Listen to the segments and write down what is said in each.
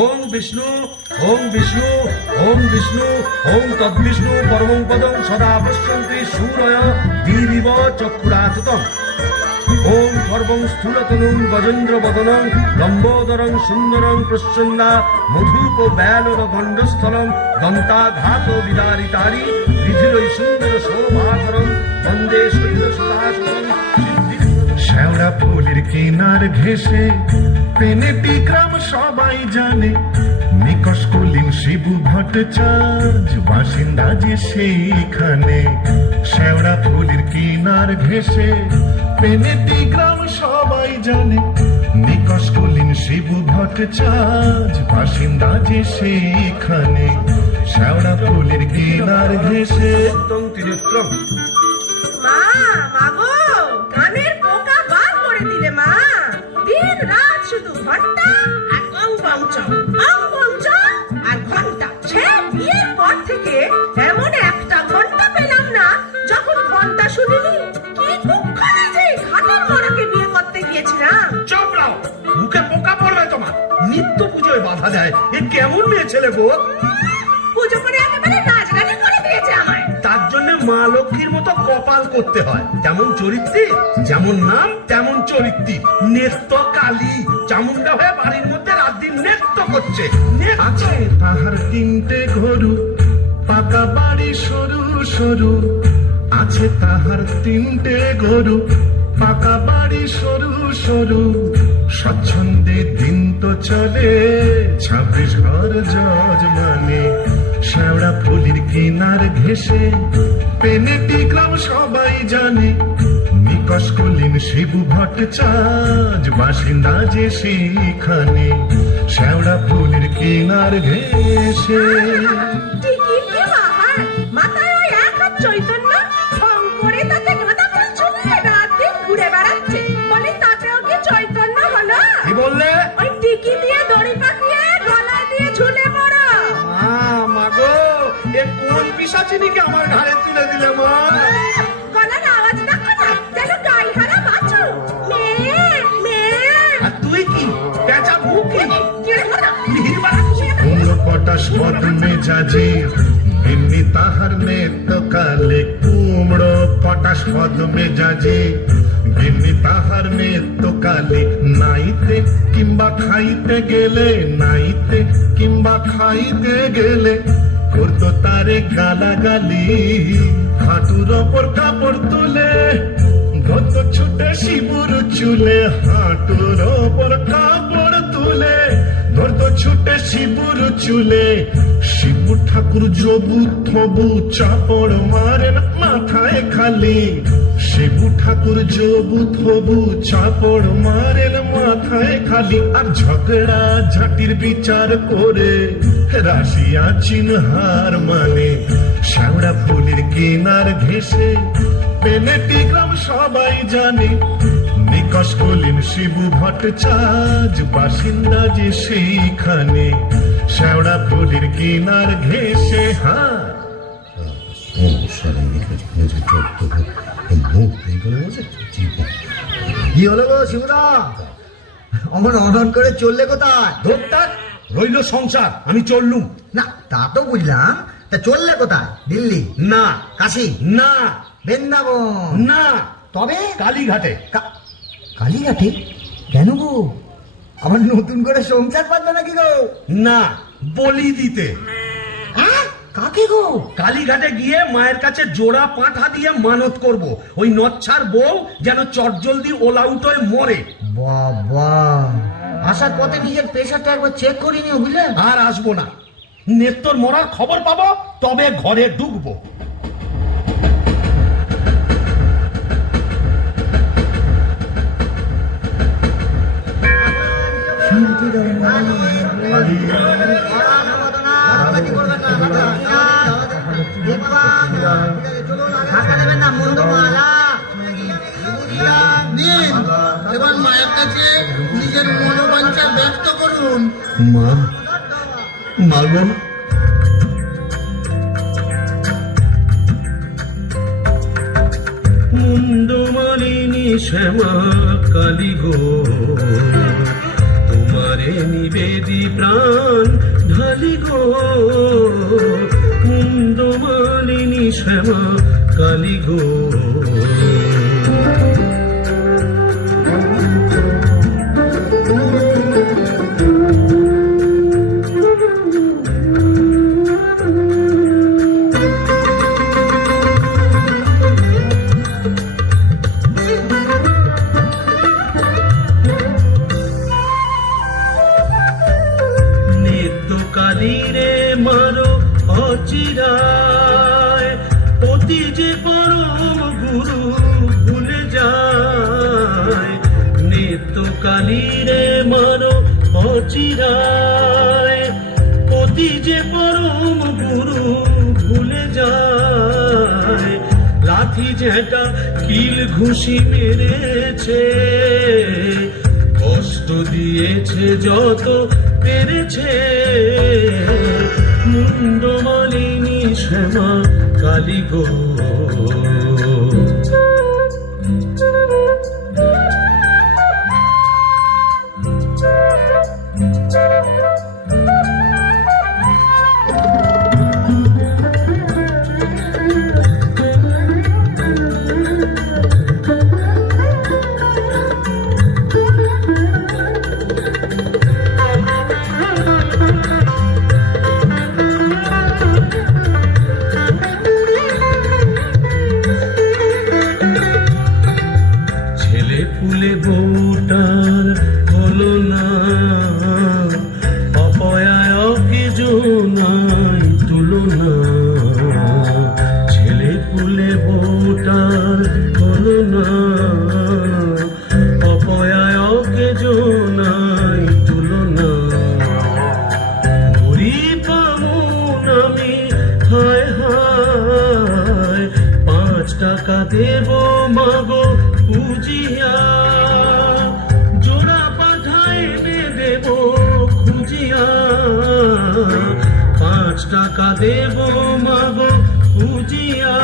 ওম বিষ্ণু ওম বিষ্ণু ওম বিষ্ণু ওম তদ্বিষ্ণু পরমং পদং সদা পশ্যন্তি সূরয় দীরিব চক্ষুরাততম। ওম সর্বং স্থূলতনুং গজেন্দ্র বদনং লম্বোদরং সুন্দরং প্রসন্না মধুপ ব্যালন গণ্ডস্থলং দন্তাঘাত বিদারিতারি বিধিরৈ সুন্দর শোভাধরং বন্দে শৈল সুদাসুতং। শ্যাওড়া ফুলের কিনার ঘেঁষে পেনেটি গ্রাম সবাই জানে, নিকষ কুলীন শিবু ভট্টাচার্য বাসিন্দা যে সেইখানে। শ্যাওড়া ফুলের কিনার ঘেঁষে পেনেটি গ্রাম সবাই জানে, নিকষ কুলীন শিবু ভট্টাচার্য বাসিন্দা যে সেইখানে। শ্যাওড়া ফুলের কিনার ঘেঁষে ত্রিনেত্রম। মা, মাগো, কানের পোকা বার করে দিলে মা। দিন রাত শুধু ঘন্টা আর আর ঘন্টা। সে বিয়ের পর থেকে এমন একটা ঘন্টা পেলাম না যখন ঘন্টা শুনিনি। কি দুঃখে যে ঘাটের মরাকে বিয়ে করতে গিয়েছিলাম। চপড়াও, মুখে পোকা পড়বে তোমার। নিত্য পুজোয় বাধা দেয়, এ কেমন মেয়ে ছেলে গো? পুজো করে একেবারে রাজরানি করে দিয়েছে আমায়। তার জন্য মা লক্ষ্মীর মতো কপাল করতে হয়। যেমন চরিত্রী, যেমন নাম তেমন চরিত্রী। নেত্য কালী চামুন্ডা হয়ে বাড়ির মধ্যে রাত দিন নেত্য করছে। আছে তাহার তিনটে গরু, পাকা বাড়ি সরু সরু। আছে তাহার তিনটে গরু, পাকা বাড়ি সরু সরু। স্বচ্ছন্দে দিন তো চলে, 26 ঘর যজমানে। শ্যাওড়া ফুলের কিনার ঘেঁষে পেনেটি গ্রাম সবাই জানে, নিকষ কুলীন শিবু ভট্টাচার্য বাসিন্দা যে সেইখানে। শ্যাওড়া ফুলের কিনার ঘেঁষে ঠিকই কি বাহার, মাথায় ওই এক হাত চৈতন্য, ঢং করে তাতে গাঁদা ফুল ঝুলিয়ে রাত দিন ঘুরে বেড়াচ্ছে। বলি তাতেও কি চৈতন্য হলো? কি বললে? ওই টিকি দিয়ে দড়ি পাকিয়ে গলায় দিয়ে ঝুলে পড়ো। মা গো, এ কোন পিশাচিনীকে আমার ঘাড়ে তুলে দিলে মা? গলার আওয়াজ দেখো না, যেন গাইহারা বাছুর। মেয়ে মেয়ে। আর তুই কি পেঁচা মুখি? কুমড়ো পটাশ পদ মেজাজে এমনি তাহার নেত্য কালে। কুমড়ো পটাশ পদ মেজাজে এমনি তাহার নেত্য কালে। নাইতে কিংবা খাইতে গেলে, নাইতে কিংবা খাইতে গেলে করতো তারে গালাগালি। হাঁটুর ওপর কাপড় তুলে ধরতো ছুটে শিবুর চুলে। হাঁটুর ওপর কাপড় তুলে ধরতো ছুটে শিবুর চুলে। শিবু ঠাকুর জবু থবু চাপড় মারেন মাথায় খালি। শিবু ঠাকুর জবু থবু চাপড় মারেন মাথায় খালি। আর ঝগড়া ঝাঁটির বিচার করে রাশিয়া চিনহার মানে। শ্যাওড়া ফুলের কিনার ঘেঁষে পেনেটি গ্রাম সবাই জানে, নিকষ কুলীন শিবু ভট্টাচার্য বাসিন্দা যে সেইখানে। শ্যাওড়া ফুলের কিনার ঘেঁষে কি হলো গো শিবুদা, অমন অনন করে চললে কোথায়? ধরতার রইল সংসার, আমি চললুম। না তা তো বুঝলাম, তা চললে কোথায়? দিল্লি না, কাশি না, বৃন্দাবন না, তবে কালীঘাটে। কালীঘাটে? কেন গো, আবার নতুন করে সংসার পাতবে নাকি গো? না, বলি দিতে। হ্যাঁ, কাকে গো? কালীঘাটে গিয়ে মায়ের কাছে জোড়া পাঁঠা দিয়ে মানত করব, ওই নচ্ছার বউ যেন চটজলদি ওলাউট হয়ে মরে। বাবা, আসার পথে নিজের প্রেশারটা একবার চেক করে নিও, বুঝলে? আর আসবো না, নেত্তর মরার খবর পাবো তবে ঘরে ঢুকবো। এবার মায়ের কাছে নিজের মনোবাঞ্ছা ব্যক্ত করুন। মা, মা গো, মুন্ডমালিনী শ্যামা কালী গো, তোমার তোমারে নিবেদি প্রাণ ঢালি গো, কুন্দ মালিনী শ্যামা কালী গো। কালীরে মারো অচিরায়, অতি যে পরম গুরু ভুলে যায়। নিত্য কালীরে মারো অচিরায়, অতি যে পরম গুরু ভুলে যায়। লাঠি ঝেঁটা কিল ঘুষি মেরেছে, কষ্ট দিয়েছে যত পেরেছে। মুন্ড মালিনী শ্যামা কালী গো। ফুলে বউটার হলো না, অপয়ায়কে জোনাই তুলনা। ছেলে ফুলে বউটার হলো না, অপয়ায়কে জোনাই তুলনা। ঘুরি পামুন আমি হায় হায়, 5 টাকা দেব মাগো খুঁজিয়া, জোড়া পাঠায় দেব খুঁজিয়া। 5 টাকা দেব মাগো খুঁজিয়া,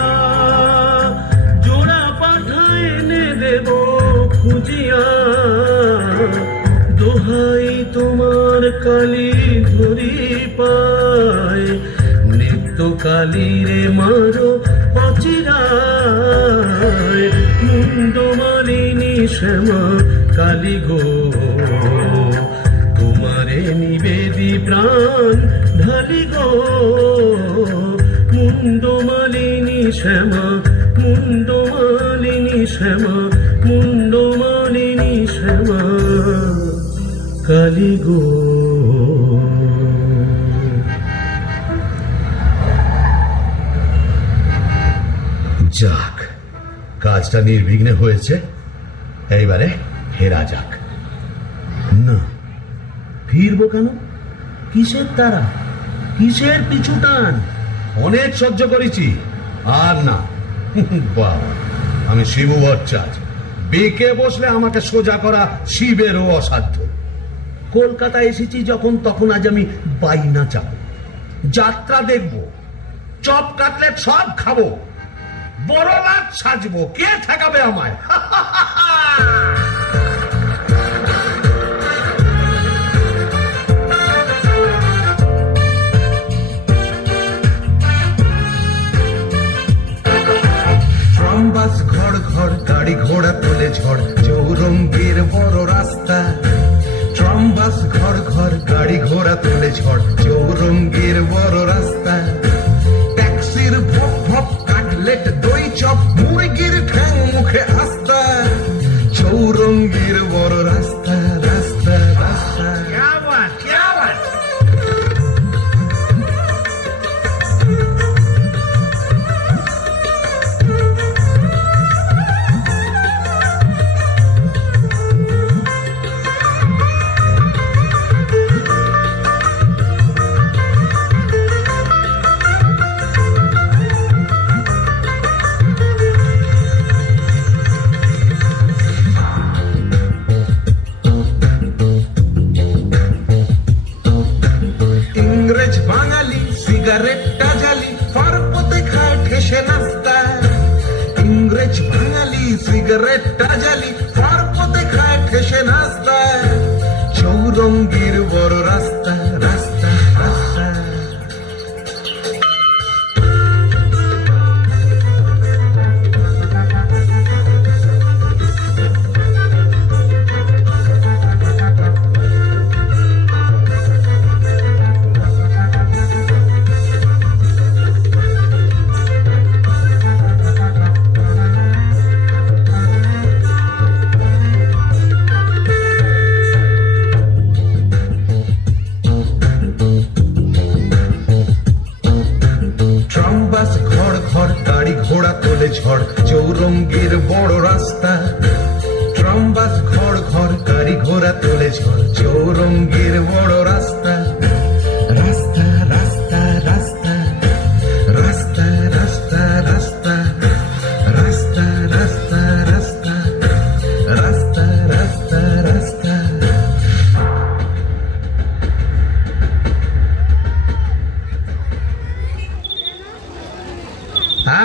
জোড়া পাঠায় দেব খুঁজিয়া। দোহাই তোমার কালী ধরি পায়, নিত্য কালীরে মারো অচিরায়। মুন্ড মালিনী শ্যামা কালী গো, তোমারে নিবেদি প্রাণ ঢালি গো। মুন্ড মালিনী শ্যামা, মুন্ড মালিনী শ্যামা, মুন্ড মালিনী শ্যামা কালী গো। যাক, কাজটা নির্বিঘ্নে হয়েছে, এইবারে ফেরা যাক। না, ফিরবো কেন? কিসের তারা, কিসের পিছু টান? অনেক সহ্য করেছি, আর না। বাবা, আমি শিবু ভট্টাচার্য, বেঁকে বসলে আমাকে সোজা করা শিবেরও অসাধ্য। কলকাতা এসেছি যখন, তখন আজ আমি বাইনা চাবো, যাত্রা দেখবো, চপ কাটলেট সব খাবো, বড় লাট সাজবো। কে ঠেকাবে আমায়? বাস ঘর ঘর, গাড়ি ঘোড়া তোলে ঝড়, চৌরঙ্গের বড় রাস্তা। ট্রাম বাস ঘর ঘর, গাড়ি ঘোড়া তোলে ঝড়, চৌরঙ্গের বড় রাস্তা। ট্যাক্সির ভপ ভপ, কাটলেট দই চপ, মুরগির ঠ্যাং মুখে আস্তা। চৌরঙ্গের বড় রাস্তা, রাস্তা রাস্তা। সিগারেটটা জ্বালি, ফারপতে খায় ঠেসে নাস্তা। ইংরেজ বাঙালি সিগারেটটা জ্বালি, ফারপতে খায় ঠেসে নাস্তা। চৌরঙ্গি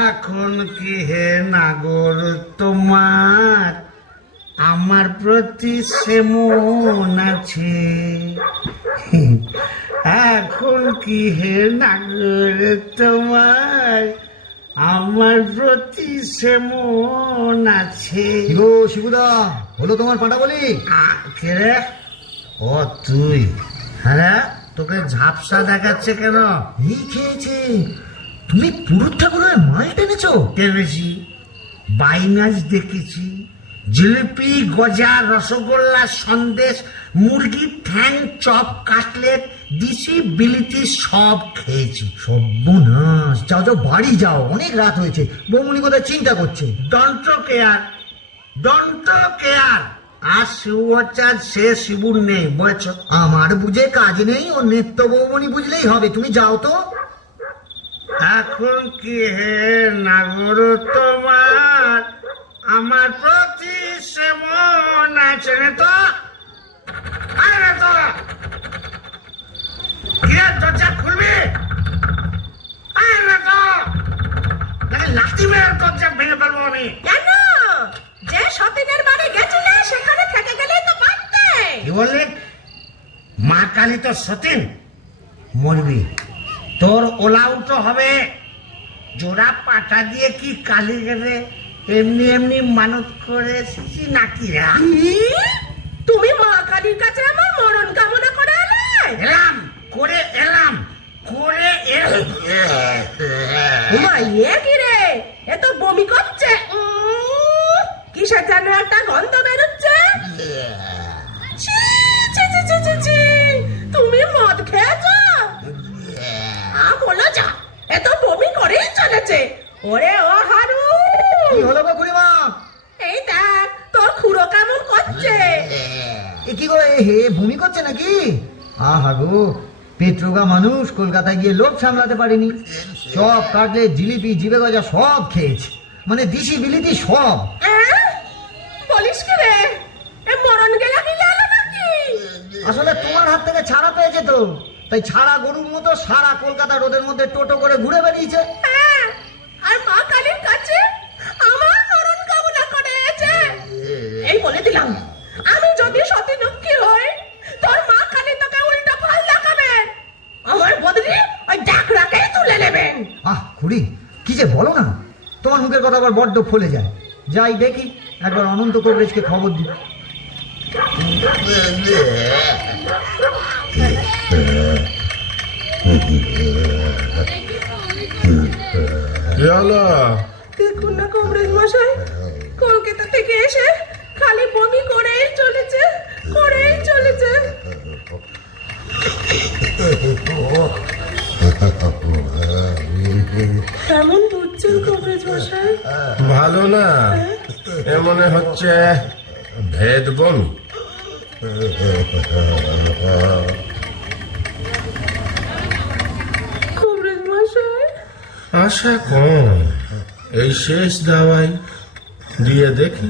এখন কি হে নাগর তোমার আমার প্রতি সে মন আছে? এখন কি হে নাগর তোমার আমার প্রতি সে মন আছে? কি গো শিবুদা, হলো তোমার পাটা বলি? কে রে? ও তুই? হ্যাঁ, তোকে ঝাপসা দেখাচ্ছে কেন? এই খেয়েছে, তুমি পুরুত ঠাকুরের মাল টেনেছো? টেনেছি, বাইনাচ দেখেছি, জিলিপি, গজা, রসগোল্লা, সন্দেশ, মুরগির ঠ্যাং, চপ, কাটলেট, দিশি, বিলিতি সব খেয়েছি। সর্বনাশ, যাও যাও বাড়ি যাও, অনেক রাত হয়েছে। বৌমনি কোথায় চিন্তা করছে। Don't care, don't care. আর শিবচাঁদ সে শিবুর নেই, বুঝেছ? আমার বুঝে কাজ নেই, ও নেত্য বৌমনি বুঝলেই হবে। তুমি যাও তো। এখন কি হে নাগর তোমার আমার প্রতি সে মন আছে? নে তো, আয় নে তো, কিরে দরজা খুলবি? আয় নে তো, নাকি লাঠি মেরে দরজা ভেঙে ফেলবো আমি। কেন? যে সতীনের বাড়ি গেছিলে সেখানে থেকে গেলেই তো পারতে। কি বললি? মা কালী তো সতীন, মরবি, তোর ওলাউটো হবে। জোড়া পাটা দিয়ে কি কালী গেলে এমনি এমনি মানত করে এসেছি নাকি? তুমি মা কালীর কাছে আমার মরণ কামনা করে এলে? এলাম করে এলাম করে ওমা, এ কি রে? এ তো বমি করছে। কিসের যেন একটা গন্ধ বেরোচ্ছে। ছি, ছি, ছি, ছি, ছি, ছি। তুমি মদ খেয়েছো? বলো যা, এ তো বমি করেই চলেছে। ওরে ও হারু, কি হলো গো খুড়িমা? এই দেখ তোর খুড়ো কেমন করছে। এ কি গো, এ হে ভূমি করছে নাকি? আহা গো, পেট্রোগা মানুষ, কলকাতায় গিয়ে লোভ সামলাতে পারেনি। চপ, কাটলেট, জিলিপি, জিবে গজা সব খেয়েছে, মানে দিশি বিলিতি সব। বলিস কি রে? এ মরণ গেলা গিলে এলো নাকি? আসলে তোমার হাত থেকে ছাড়া পেয়েছে তো, তাই ছাড়া গরুর মতো সারা কলকাতা রোদের মধ্যে টোটো করে ঘুরে বেরিয়েছে। হ্যাঁ, আর মা কালীর কাছে আমার মরণ কামনা করেছে। এই বলে দিলাম, আমি যদি সতী লক্ষ্মী হই, তোর মা কালী তোকে উল্টো ফল দেখাবে। আমার বদলি ওই ডাকরাকেই তুলে নেবেন। আহ খুড়ি, কি যে বলো না, তোমার মুখের কথা আবার বড্ড ফলে যায়। যাই দেখি, একবার অনন্ত কবরেজকে খবর দিই। দেখুন না কবরেজ মশাই, কলকাতা থেকে এসে খালি বমি করেই চলেছে, করেই চলেছে। কেমন বুঝছেন কবরেজ মশাই? ভালো না, এ মনে হচ্ছে ভেদ বমি। কবরেজ মশাই, আশা কম, এই শেষ দাওয়াই দিয়ে দেখি।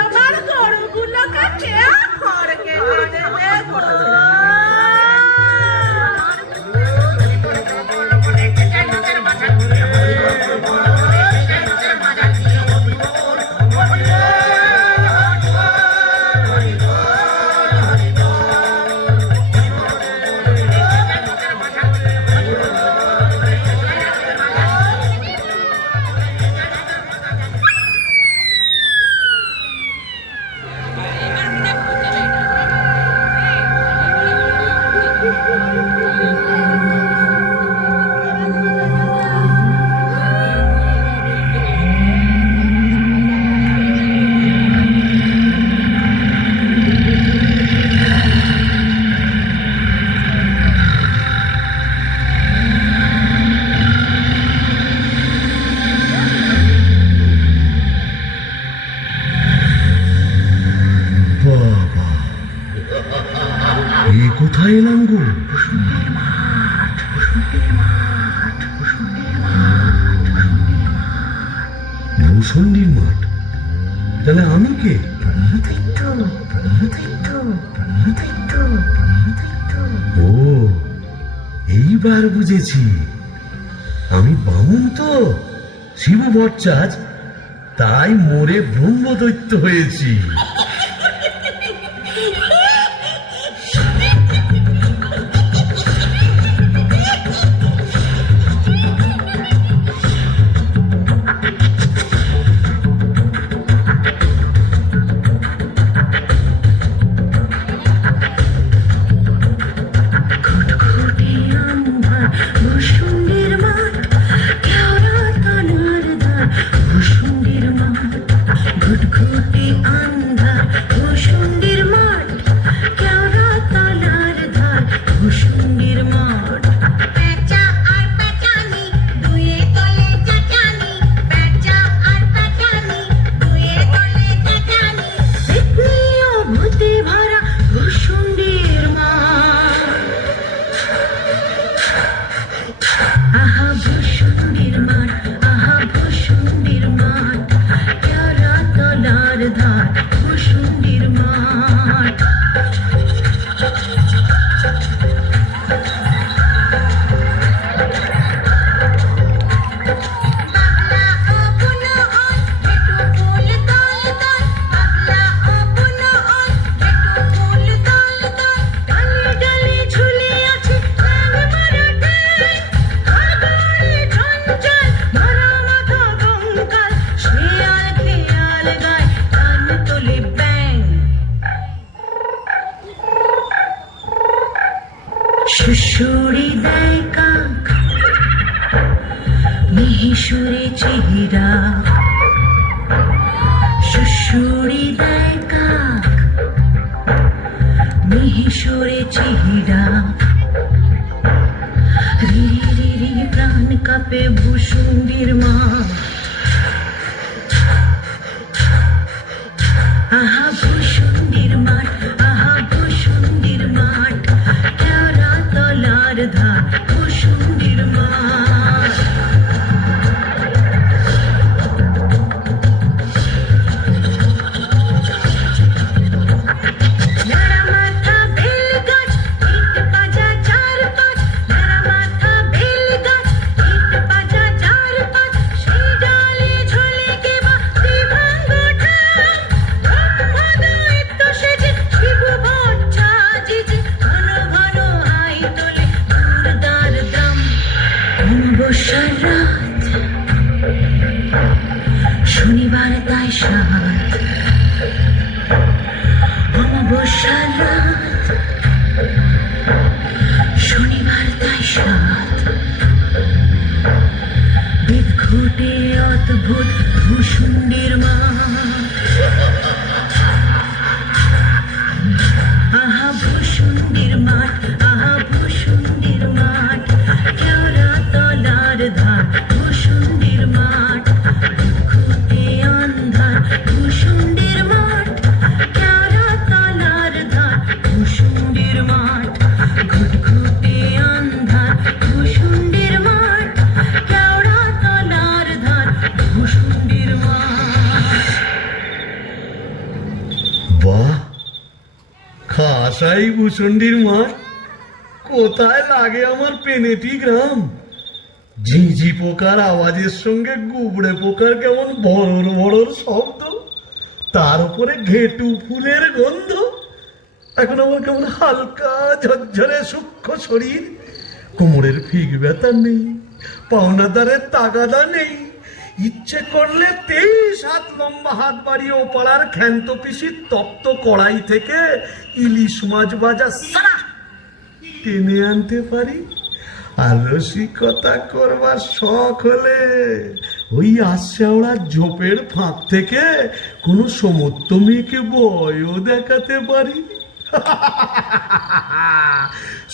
তোমার গরুগুলোকে খেয়ে খড়কে কোথায় এলাম গো? ভূষণ্ডির মাঠ। তাহলে আমি কে? ও, এইবার বুঝেছি। আমি বামুন তো, শিব ভট্টাচ, তাই মোরে ব্রহ্মদৈত্য হয়েছি। সুরে দেয় কাক, মিহিসুরে চেহারা, সুরে দেয় কাক, মিহিসুরে চেহারা, রি রি রি প্রাণ কাঁপে ভূষুণ্ডির মা। আহা ভূষুণ্ডির মাঠ, আহা ভূষুণ্ডির মাঠ, কেওড়া তলার ধার ভূষুণ্ডির মাঠ। নাড়া মাথা বেল গাছ, ইট পাজা চার পাঁচ, নাড়া মাথা বেল গাছ, ইট পাজা চার পাঁচ, সেই ডালে ঝোলে কেবা দিভাঙ্গ ঠান। ব্রহ্মদৈত্য সেজে শিব ভট্টাচ যে ঘন ঘন হাই তোলে দুর্দার দাম। অমাবস্যার রাত, শনিবার তাই সাত, অমাবস্যার রাত, শনিবার তাই সাত, বিদঘুটে অদ্ভুত ভূষুণ্ডির মা। আহা ভূষুণ্ডির মাঠ, আহা ভূষুণ্ডির মাঠ, কেওড়া তলার ধার ভূষুণ্ডির মাঠ, বিদঘুটে আন্ধার ভূষুণ্ডির মাঠ, কেওড়া তলার ধার ভূষুণ্ডির মাঠ, ঘুটঘুটে আন্ধার ভূষুণ্ডির মাঠ, কেওড়া তলার ধার ভূষুণ্ডির মাঠ। বাহ, খাসাই ভূষণ্ডির মাঠ। কোথায় লাগে আমার পেনেটি গ্রাম? ঝিঁঝি পোকার আওয়াজের সঙ্গে গুবড়ে পোকার কেমন ভরর ভরর শব্দ, তার উপরে ঘেটু ফুলের গন্ধ। এখন আমার কেমন হালকা ঝরঝরে সূক্ষ্ম শরীর, কোমরের ফিক ব্যথা নেই, পাওনাদারের তাগাদা নেই। ইচ্ছে করলে 23 হাত লম্বা হাত বাড়িয়ে ওপাড়ার ক্ষান্ত পিসির তপ্ত কড়াই থেকে ইলিশ মাছ ভাজা সারা টেনে আনতে পারি। আর রসিকতা করবার শখ হলে ওই আশাওড়ার ঝোপের ফাঁক থেকে কোনো সমত্ব মেয়েকে বয়ও দেখাতে পারি।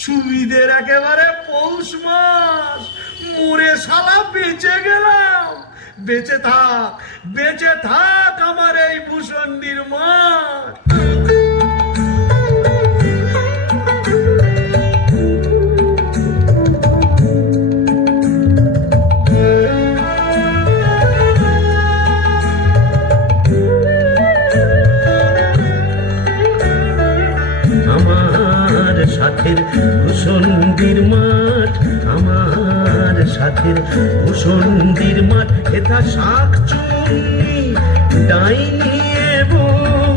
সুবিধের একেবারে পৌষ মাস, মরে শালা বেঁচে গেলাম। বেঁচে থাক আমার এই ভূষণ্ডির মাঠ। ভূষণ্ডির মাঠ আমার সাথের ভূষণ্ডির মাঠ এটা শাক চুন্নি ডাইনি এবং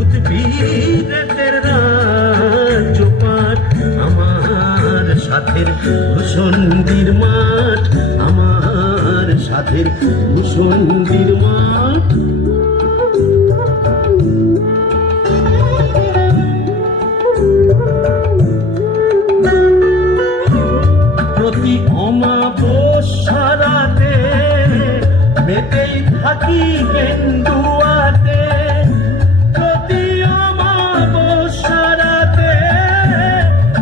উদ্ভিদের রাজ্যপাঠ আমার সাথের ভূষণ্ডির মাঠ আমার সাথের ভূষণ্ডির মাঠ। প্রতি অমাবস্যা রাতে মেতেই থাকি কেন্দুয়াতে, প্রতি অমাবস্যা রাতে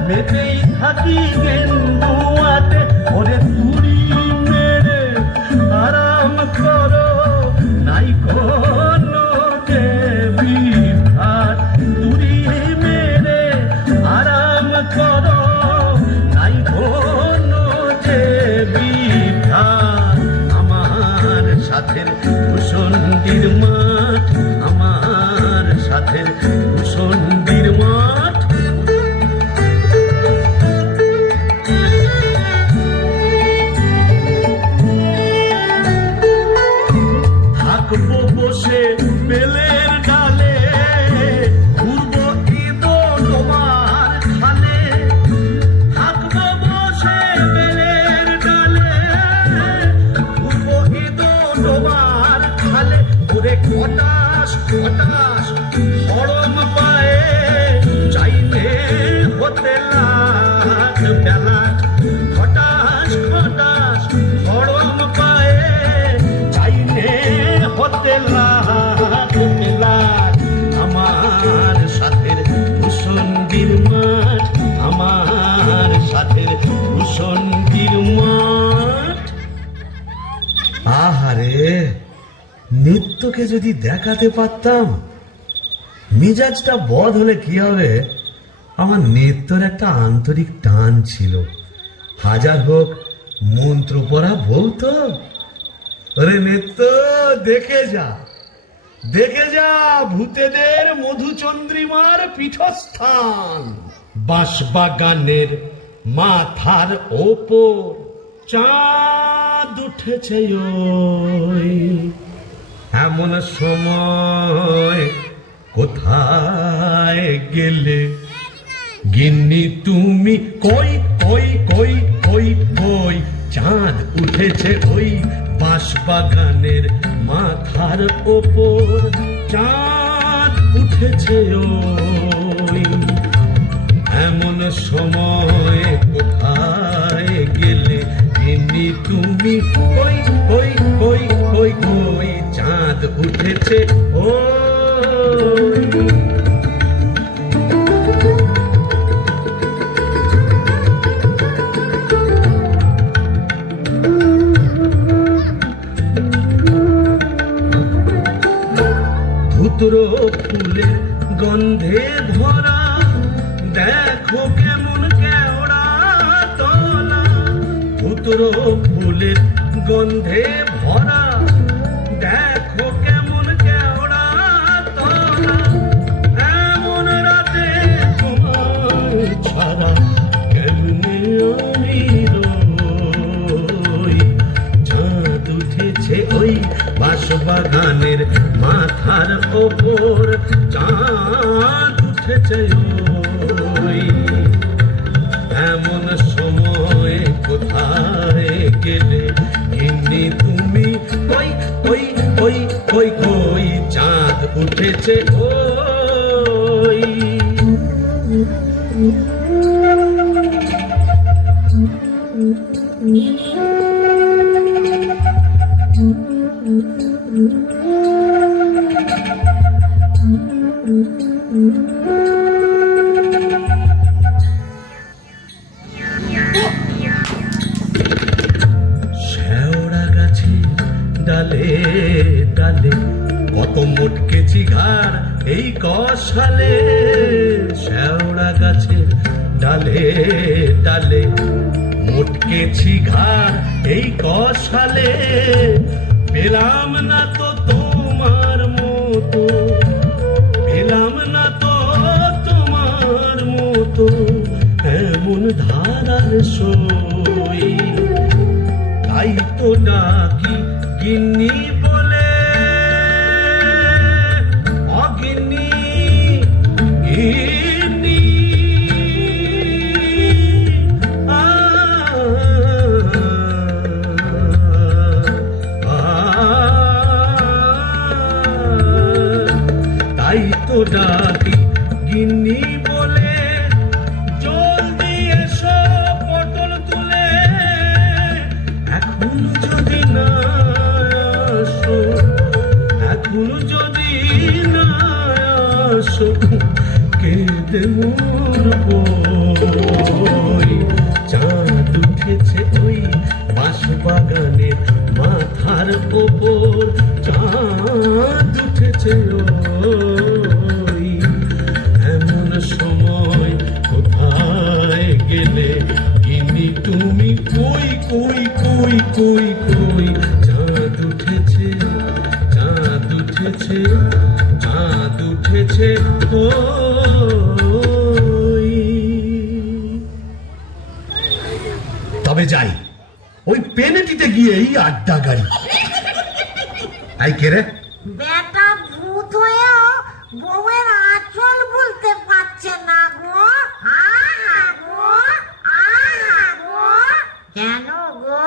মেতেই থাকি কেন্দুয়াতে। ওরে তুড়ি মেরে আরাম করো নাই কোনো দেবী ভাত, তুড়ি মেরে আরাম করো নাই কোনো দেবী ভাত। আমার সাথের ভূষণ্ডির মাঠ আমার সাথের ভূষণ্ডির মাঠ। থাকবো বসে বেলের ডালে ঘুরবো ইদো তোমার খালে, থাকবো বসে বেলের ডালে ঘুরবো ইদো তোমার খালে। ঘুরে খটাস খটাস হরম পায়ে চাইলে হতে লাখ বেলা, খটাস খটাস হরম পায়ে চাইলে হতে লাখ বেলা। আমার সাথের ভূষণ্ডির মাঠ আমার সাথের ভূষণ্ডির মাঠ। আহারে, নিত্যকে যদি দেখাতে পারতাম। মেজাজটা বদ হলে কি হবে, আমার নিত্যর একটা আন্তরিক টান ছিল। হাজার হোক মন্ত্র পড়া বউ তো। আরে নিত্য, দেখে যা দেখে যা ভূতেদের মধুচন্দ্রিমার পীঠস্থান। বাঁশবাগানের মাথার ওপর চাঁদ উঠেছে ওই, এমন সময় কোথায় গেলে গিন্নি তুমি? কই কই কই কই কই চাঁদ উঠেছে ওই বাঁশবাগানের মাথার ওপর, চাঁদ উঠেছে ওই, এমন সময় কোথায় গেলে গিন্নি তুমি? কই কই কই কই কই চাঁদ উঠেছে ওই। ধুতরো ফুলের গন্ধে ভরা দেখো কেমন কেওড়া তলা, ধুতরো ফুলের গন্ধে ভরা দেখো কেমন কেওড়া তলা, এমন রাতে তোমার ছাড়া কেমনে আমি রই। চাঁদ উঠেছে ওই বাঁশবাগানের মাথার ওপর, চাঁদ উঠেছে ওই, এমন সময় কোথায় গেলে গিন্নি তুমি? কই কই কই কই কই চাঁদ উঠেছে ওই। শেওড়া গাছে ডালে ডালে কত মোটকেছি ঘাড় এই কষালে, শেওড়া গাছে ডালে ডালে মোটকেছি ঘাড় এই কষালে, পেলাম না তো তোমার মতো, পেলাম না তো তোমার মতো, এমন ধারার সই, তাই তো ডাকি গিন্নি বলে, অগিন্নি গিন্নি। তাই তো ডাকি গিন্নি বলে, জলদি এসো পটল তুলে, এখন যদি না আসো, এখন যদি না আসো, কেঁদে মরবো। চাঁদ উঠেছে ওই বাঁশবাগানের মাথার ওপর, চাঁদ উঠেছে ওই। এমন সময় কোথায় গেলে গিন্নি তুমি, কই কই কই কই কই। চাঁদ উঠেছে, চাঁদ উঠেছে, চাঁদ উঠেছে ওই। তবে যাই, ওই পেনেটিতে গিয়েই আড্ডা গাড়ি। আই কে রে? বেটা ভূত হয়েও বউয়ের আঁচল বলতে পারছে না গো। কেন গো?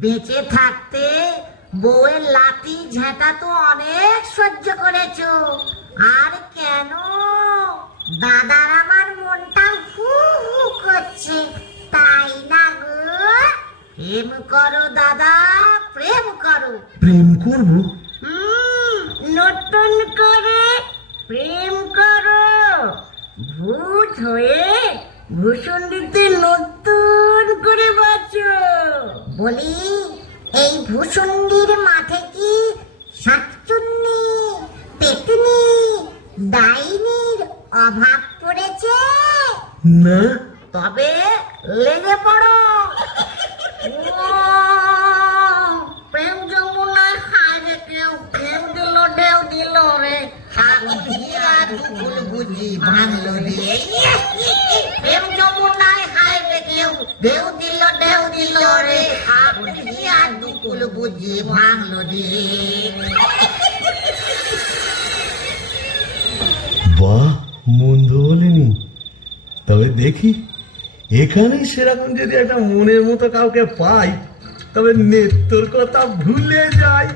বেঁচে থাকতে বউয়ের লাঠি ঝেঁটা তো অনেক সহ্য করেছো, আর কেন? দাদার আমার মনটা হু হু করছে, তাই না গো? প্রেম করো দাদা, প্রেম করো। প্রেম করবো? নতুন করে প্রেম করো। ভূত হয়ে ভূষণ্ডিতে নতুন করে বাঁচো। বলি, এই ভূষণ্ডির মাঠে কি শাকচুন্নি, পেতনি, ডাইনির অভাব পড়েছে? না, তবে লেগে পড়ো। প্রেম যমুনায় হারে কেউ ঢেউ দিল, ঢেউ দিল রে। বুঝি ভাঙলো রে। প্রেম যমুনায় হারে কেউ ঢেউ দিল, ঢেউ দিল রে। আর দুকুল বুঝি ভাঙলো রে। বাহ, মন্দ বলেনি। তবে দেখি, এখানেই সেরকম যদি একটা মনের মতো কাউকে পাই, তবে নেত্তর কথা ভুলে যাই।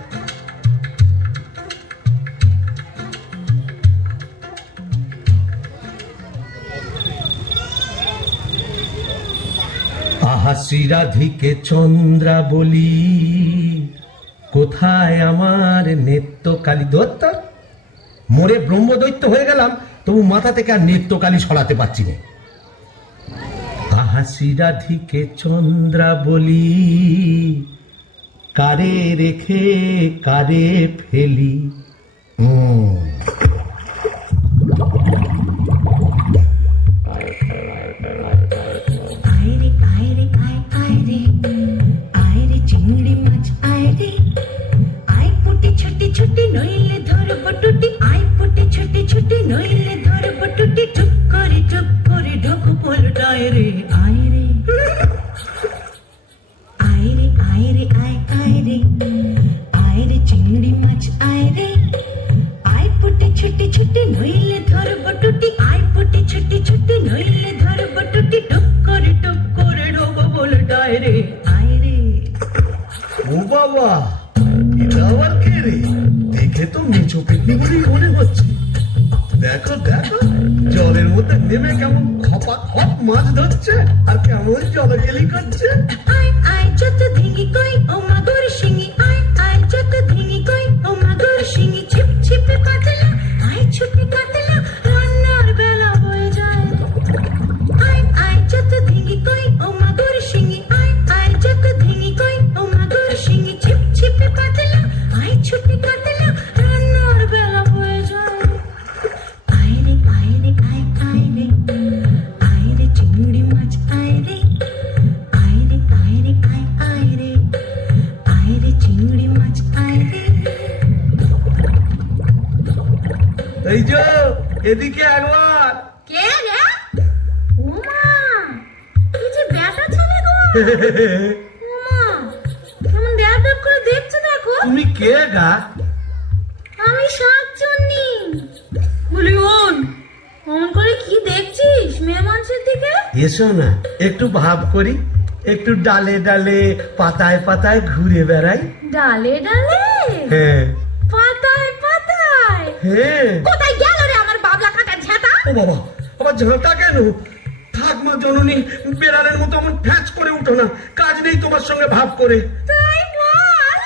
আহা শ্রীরাধিকে চন্দ্রা বলি, কোথায় আমার নেত্রকালী দত্ত? মোরে ব্রহ্মদৈত্য হয়ে গেলাম, তবু মাথা থেকে আর নেত্রকালী সরাতে পারছি না। আহা শ্রীরাধিকে চন্দ্রা বলি, কারে রেখে কারে ফেলি। আয়রে আয়রে আয় আয়রে, আয়রে চিংড়ি মাছ আয়রে, আয় পুটি ছুটি ছুটি নইলে ধরব টুটি, আয় পুটি ছুটি ছুটি নইলে ধরব টুটি, চুপ করে ঢোক পোলটায় রে। আয়রে আয়রে আয়রে আয় আয়রে, আয়রে চিংড়ি মাছ আয়রে, আয় পুটি ছুটি ছুটি নইলে ধরব টুটি, আয় পুটি ছুটি ছুটি নইলে ধরব টুটি, টুপ করে ঢোক পোলটায় রে। আয়রে ও বাবা, এটা আবার কে রে? দেখে তো মেচো পেটনি বলেই মনে হচ্ছে। দেখো দেখো, জলের মধ্যে নেমে কেমন খপা খপ মাছ ধরছে, আর কেমন জলকেলি করছে। আয় আয় যত ধিঙ্গি কই ও মাগুর শিঙি, আয় আয় যত ধিঙ্গি কই ও মাগুর শিঙি, ছিপ ছিপে কাতলা, আয় ছুটে কাতলা, রান্নার বেলা হয়ে যায়। আয় আয় যত ধিঙ্গি কই ও মাগুর শিঙি, আয় আয় যত ধিঙ্গি কই ও মাগুর শিঙি, ছিপ ছিপে কাতলা, আয় ছুটে কাতলা, রান্নার বেলা হয়ে যায়। আয়রে আয়রে আয় আয়রে, আয়রে চিংড়ি মাছ আয়রে, আয়রে আয়রে আয় আয়রে, আয়রে চিংড়ি মাছ আয়রে। এই যে, এদিকে একবার। কে রে? উমা, ওমা, কেমন ড্যাব ড্যাব করে দেখছে দেখো। তুমি কে গা? আমি শাকচুন্নি। বলি ওন, অমন করে কি দেখছিস মেয়ে মানুষের দিকে? এসো না একটু ভাব করি, একটু ডালে ডালে পাতায় পাতায় ঘুরে বেড়াই। ডালে ডালে হ্যাঁ পাতায় পাতায়। হ্যাঁ। কোথায় গেল রে আমার বাবলা কাটা ঝাঁটা? ও বাবা, আবার ঝাঁটা কেন? থাক মা জননী, বেড়ালের মতো এমন ফ্যাচ করে উঠো না, কাজ নেই তোমার সঙ্গে ভাব করে। তাই বল।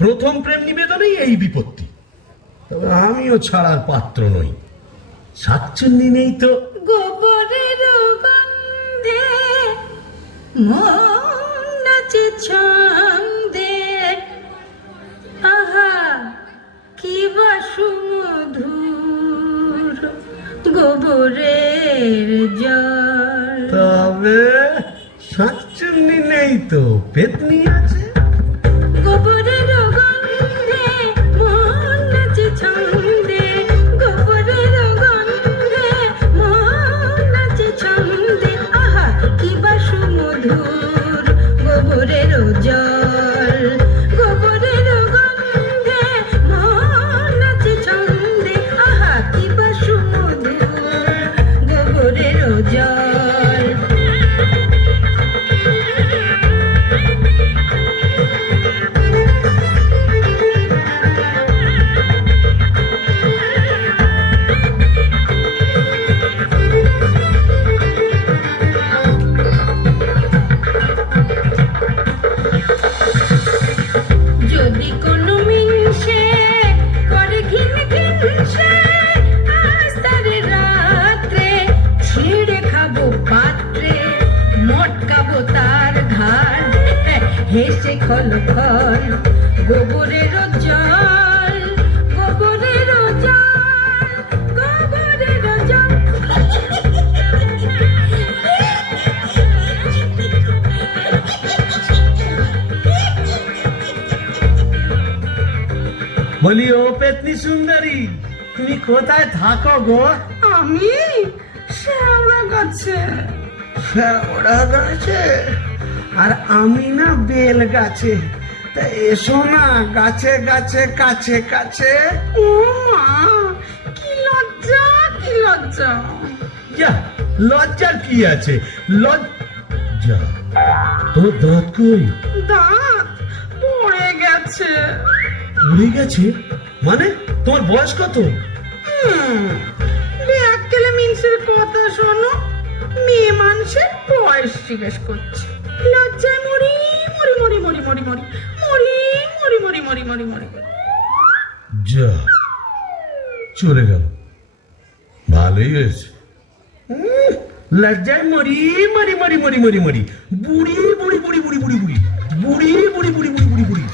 প্রথম প্রেম নিবেদনেই এই বিপত্তি। তবে আমিও ছাড়ার পাত্র নই। শাকচুন্নি নেই তো। গোবরের গন্ধে মন নাচে ছন্দে, আহা কি বা সুমধুর গোবরের জল। তবে শাকচুন্নি নেই তো, পেতনি আছে। গোবরের গন্ধে মন নাচে ছন্দে, গোবরের গন্ধে মন নাচে ছন্দে, আহা কি বা সুমধুর গোবরের জল। গোবরের গন্ধে মন নাচে ছন্দে, আহা কি বা সুমধুর গোবরের জল। যদি কোনো মিনসে করে ঘিন ঘিনসে, আজ তার রাত্রে ছিঁড়ে খাবো পাত্রে, মটকাবো তার ঘাড় হেসে খল খল গোবরের জল, গোবরের জল, গোবরের জল। বলি ও পেতনি সুন্দরী, তুমি কোথায় থাকো গো? আমি শ্যাওড়া গাছে। ওরা গাছে, আর আমি না বেল গাছে। তা এসো না গাছে গাছে কাছে কাছে। ও মা, কি লজ্জা, কি লজ্জা। যা, লজ্জার কি আছে? লজ্জা? তোমার দাঁত কই? দাঁত পড়ে গেছে। উড়ে গেছে মানে? তোমার বয়স কত? ব্যাককেলে মিনসের কথা শোনো, মেয়ে মানুষের বয়স জিজ্ঞেস করছে। লজ্জায় মরি মরি মরি মরি মরি মরি মরি মরি মরি মরি মরি মরি মরি। যা, চলে গেল। ভালোই হয়েছে। লজ্জায় মরি মরি মরি মরি মরি মরি বুড়ি বুড়ি বুড়ি বুড়ি বুড়ি বুড়ি বুড়ি বুড়ি বুড়ি বুড়ি বুড়ি বুড়ি।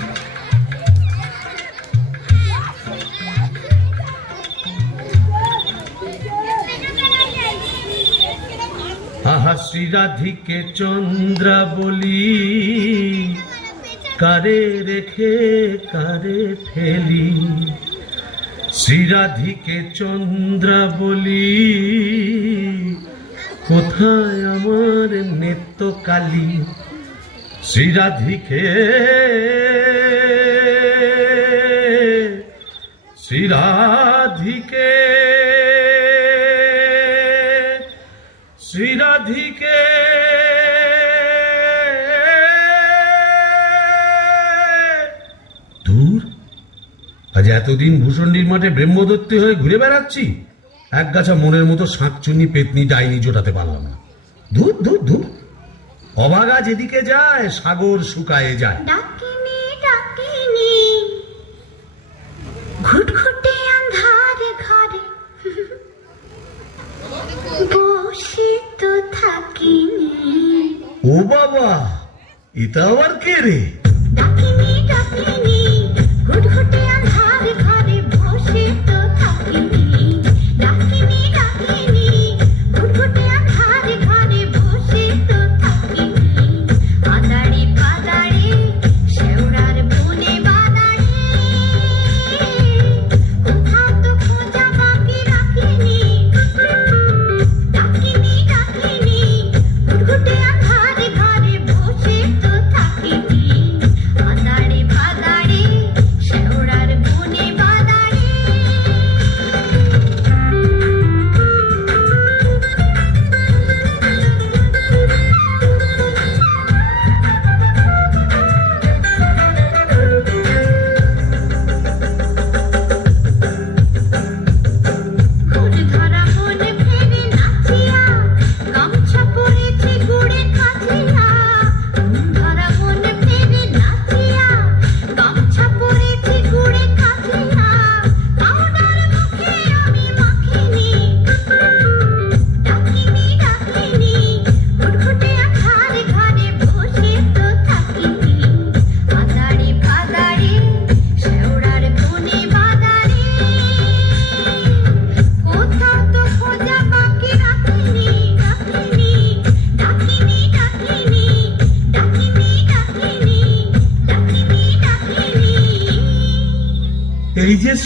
আহা শ্রী রাধিকে চন্দ্রা বলি, কারে রেখে কারে ফেলি। শ্রী রাধিকে চন্দ্রা বলি, কোথায় আমার নেত্য কালী। শ্রী রাধিকে, শ্রী রাধিকে, শ্রী রাধিকে। দূর, আজ এতদিন ভূষণ্ডির মাঠে ব্রহ্মদত্তি হয়ে ঘুরে বেড়াচ্ছি, এক গাছা মনের মতো শাঁকচুন্নি পেতনি ডাইনি জোটাতে পারলাম না। ধূর ধূর ধূর, অভাগা যেদিকে যায় সাগর শুকায়ে যায়। ডাকিনি ডাকিনি ঘুটঘুটে আন্ধার ঘরে বসে তো থাকিনি। ও বাবা, এটা আবার কে রে? ডাকিনি ডাকিনি ঘুটঘুটে আন্ধার ঘরে বসে তো থাকিনি। ডাকিনি ডাকিনি ঘুটঘুটে আন্ধার ঘরে বসে তো থাকিনি। আদাড়ি পাদাড়ি শেওড়ার বনে বাদাড়ি, কোথাও তো খোঁজা বাকি রাখিনি। ডাকিনি ডাকিনি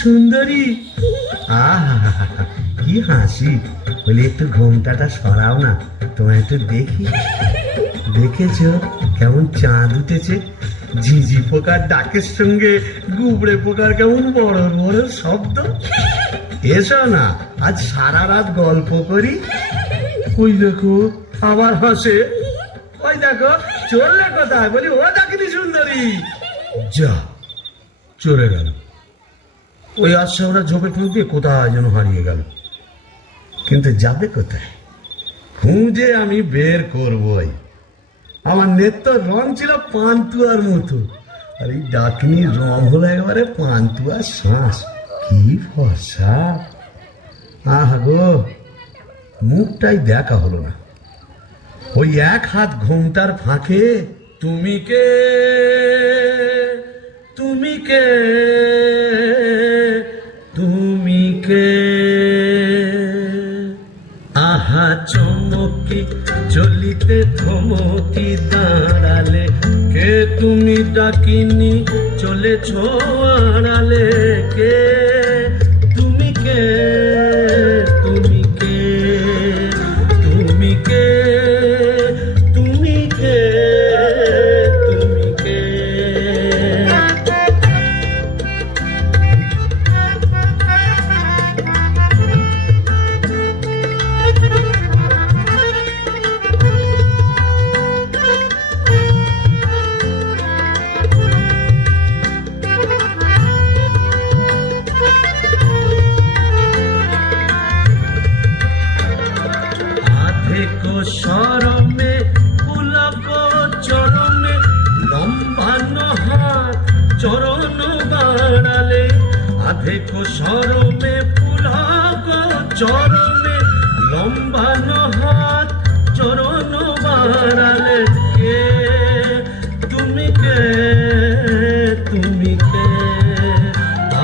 সুন্দরী। আহা, কি হাসি। বলি একটু ঘোমটাটা সরাও না, তোমায় একটু দেখি। দেখেছো কেমন চাঁদ উঠেছে? ঝিঝি পোকার ডাকের সঙ্গে গুবড়ে পোকার কেমন বড় বড় শব্দ। এসো না, আজ সারা রাত গল্প করি। ওই দেখো আবার হাসে। ওই দেখো চললে কোথায়? বলি ও ডাকিনি সুন্দরী। যা চলে গেল। ওই আশা ওরা ঝোপের ফুল দিয়ে কোথায় যেন হারিয়ে গেল। কিন্তু যাবে কোথায়? খুঁজে আমি বের করবই। আমার নেত্র রং ছিল পান্তুয়ার মতো, আর এই ডাকিনীর রং হলো একেবারে পান্তুয়ার শ্বাস। কি ফর্সা! আহা গো, মুখটাই দেখা হলো না। ওই এক হাত ঘোমটার ফাঁকে তুমি কে, তুমি কে, তুমি কে। আহা চমকি চলিতে থমকি দাঁড়ালে, কে তুমি ডাকিনি চলেছ আড়ালে। কে তুমি কে, তুমি কে, তুমি কে, তুমি কে, তুমি কে। সরমে পুলক চরণে লম্বানো হাত চরণ বাড়ালে। আধেক সরমে পুলক চরণে লম্বানো হাত চরণ বাড়ালে। কে তুমি কে, তুমি কে।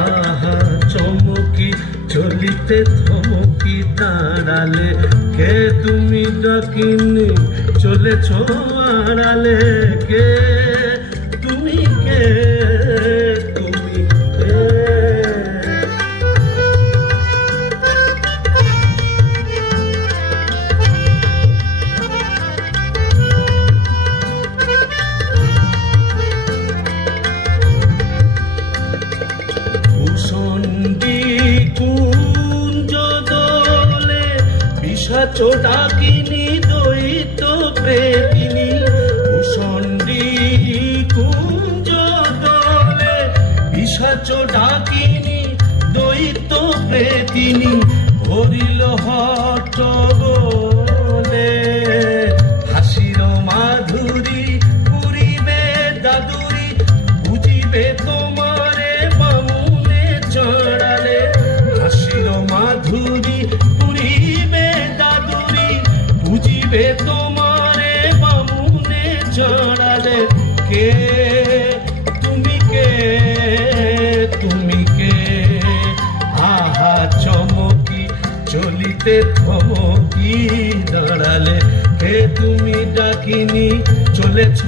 আহা চমকি চলিতে থমকি দাঁড়ালে, কে তুমি ডাকিনি চলেছ আড়ালে। কে তুমি কে, তুমি কে। ভূষণ্ডী কুঞ্জ দোলে পিশাচো ডাকিনী দৈত্য প্রেতিনী। ভূষণ্ডী কুঞ্জ দোলে পিশাচো ডাকিনী দৈত্য প্রেতিনী। ভরিল হট্ট গোলে হাসির মাধুরী পুরিবে দাদুরি। বুঝিবে তোমারে বামুনে চড়ালে, হাসির মাধুরী পুরিবে দাদুরি। বুঝিবে তোমারে বামুনে চড়ালে। কে তুমি কে, তুমি কে। আহা চমকি চলিতে থমকি দাঁড়ালে, কে তুমি ডাকিনি চলেছ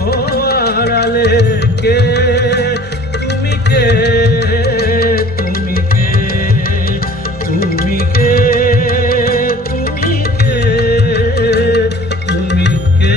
আড়ালে। কে তুমি কে, তুমি কে, তুমি কে, তুমি কে, তুমি কে।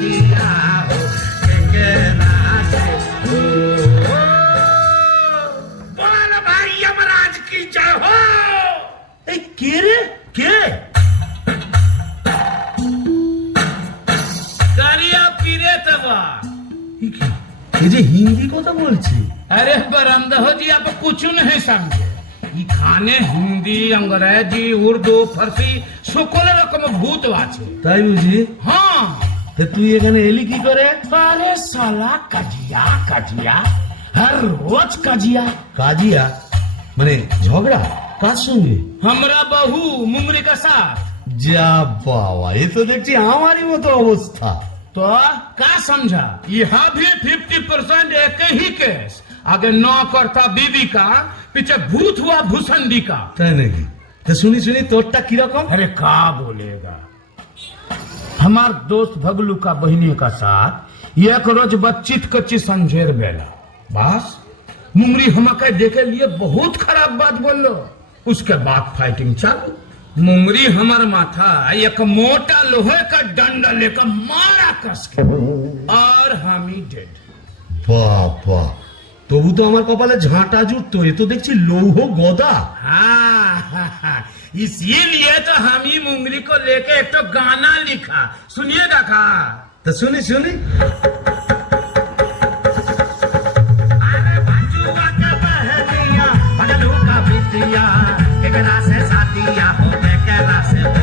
दिया हो केकरा से हो बोल भाई यमराज की जय हो। এই কে রে কে? करिया पीरे तबा। এই যে হিন্দি কথা বলছে। अरे बरमदहो जी आप कुछ नहीं समझे। ये खाने हिंदी अंग्रेजी उर्दू फारसी সকল রকম ভূত আছে। তাই বুঝি? हाँ তা তুই এখানে এলি কি করে? अरे साला कजिया कजिया हर रोज कजिया। কাজিয়া মানে ঝগড়া কার সঙ্গে? हमरा बहू मुंगरी का साथ। যা বাবা, এ তো দেখছি আমারই মতো অবস্থা। तो क्या समझा? यहाँ भी 50% एक ही केस। आगे नौ करता बीबी का, पीछे भूत हुआ भूसंडी का। তাই নাকি? তা শুনি শুনি তোরটা কিরকম? अरे क्या बोलेगा? हमार दोस्त भगलू का बहनी का साथ एक रोज बच्चित कच्ची संझेर बेला बस मुंगरी हमके देखे लिए बहुत खराब बात बोलो। उसके बाद फाइटिंग चालू। मुंगरी हमार माथा एक मोटा लोहे का डंडा लेकर मारा कस के और हम ही डेड। বাবা, তবু তো আমার কপালে ঝাঁটা জুটতো, এ তো দেখছি লৌহ গদা। हाँ, इसीलिए तो हम ही मुंगरी को लेके एक तो गाना लिखा, सुनिएगा का? তা শুনি শুনি। अरे बजुआ के बहनिया भगलू का बिटिया केकरा से साथिया हो केकरा से हो।